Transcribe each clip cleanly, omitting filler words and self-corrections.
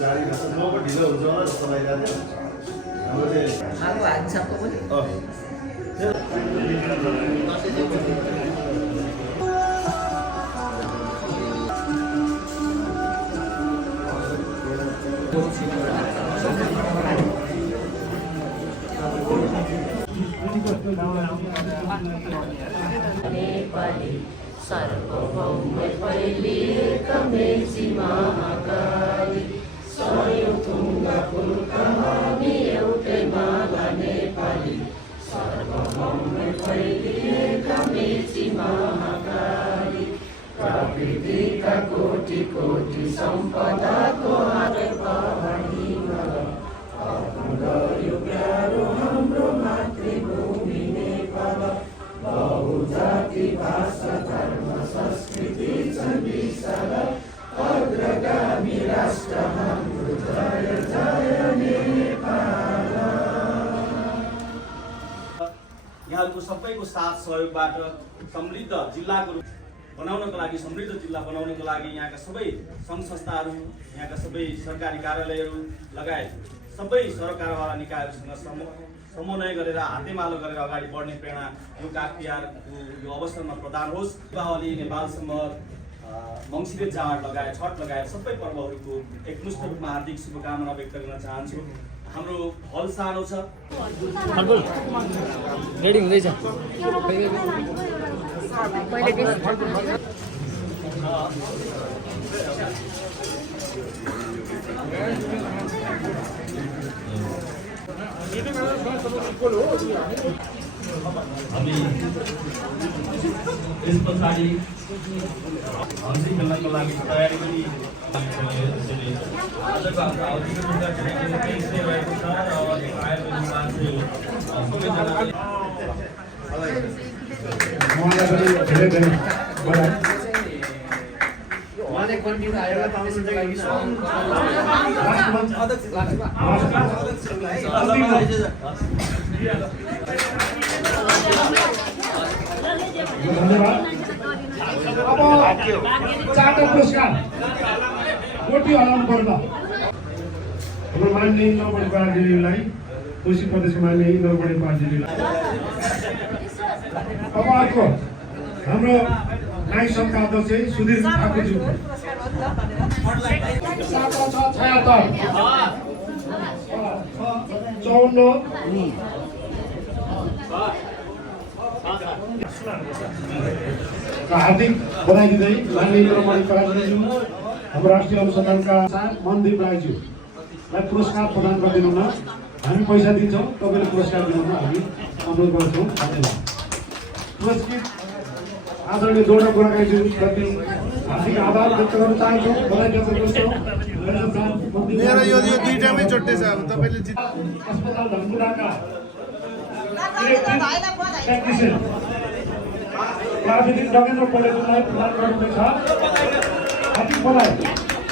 गाडी घाँसमा ढिलो हुन्छ होला जस्तो लागिरहेको थियो आगो हाल्नु सबको पनि नेपाली सार्वभौम पहिलेका मेची महाकाली सयौं तुङ्गपुरका हामी एउटै माला नेपाली सार्वभौम पहिलेका मेची महाकाली प्रकृतिका कोटि कोटि सम्पदाको हारै पहाडीमा अर्पण गर्यो प्यारो हाम्रो मातृभूमि नेपाल बहुजाति भाषा धर्म संस्कृति छन् विशाल अग्रगामी राष्ट्र हाम्रो जय जय नेपाल। यहाँहरूको सबैको साथ सहयोगबाट समृद्ध जिल्लाको रूप बनाउनको लागि समृद्ध जिल्ला बनाउनको लागि यहाँका सबै सङ्घ संस्थाहरू यहाँका सबै सरकारी कार्यालयहरू लगायत सबै सरकारवाला निकायहरूसँग समन्वय गरेर हातेमालो गरेर अगाडि बढ्ने प्रेरणा यो काग तिहारको यो अवसरमा प्रदान होस्। दीपावली नेपाल सम्मत मङ्सिरे चाड लगायत छठ लगायत सबै पर्वहरूको एकमुष्ट रूपमा हार्दिक शुभकामना व्यक्त गर्न चाहन्छु। हाम्रो हल सानो छ रेडी हुँदैछ हामी यस पछाडि हन्सी खेल्नको लागि तयारी पनि आजको हाम्रो अवधिको कुरा यस्तै रहेको छ र आएर पनि मान्छेहरू सबैजनाले चारवटा पुरस्कार कोटी हराउनु पर्दा हाम्रो माननीय इन्द्रबहादुर पार्टीलाई कोशी प्रदेशको माननीय इन्द्रबहादुर पार्टीलाई अब अर्को हाम्रो नाई सङ्घका अध्यक्ष सुधीर ठाकुरज्यू 57 हार्दिक बधाई दिँदै माननीय इन्द्रबहादुर पार्टीज्यू हाम्रो राष्ट्रिय अनुसन्धानका मनदीप राईज्यूलाई पुरस्कार प्रदान गरिदिनु न। हामी पैसा दिन्छौँ, तपाईँले पुरस्कार दिनु न, हामी अनुरोध गर्छौँ। धन्यवाद। पुरस्कृत आदरणीय जोडा गोराकाईज्यू प्रति हार्दिक आभार व्यक्त गर्न चाहन्छौँ, बधाई व्यक्त गर्छौँ। मेरो यो दुईटामै चोट्टे छ। अब तपाईँले अस्पताल धनकुटाका टेक्निसियन प्राविधिक नगेन्द्र पौडेलजीलाई प्रदान गर्नुहुनेछ। हार्दिक बधाई।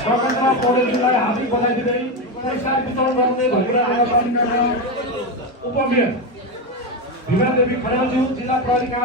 नगेन्द्र पौडेलजीलाई हार्दिक बधाई दिँदै पुरस्कार वितरण गर्ने भनेर नगरपालिकाका उपमेयर भीमा देवी खनालज्यू, जिल्ला प्रहरीका